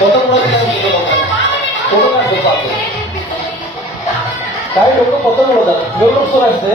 पतंग उडत नाही काही लोक पतंग उडतात वेळ असते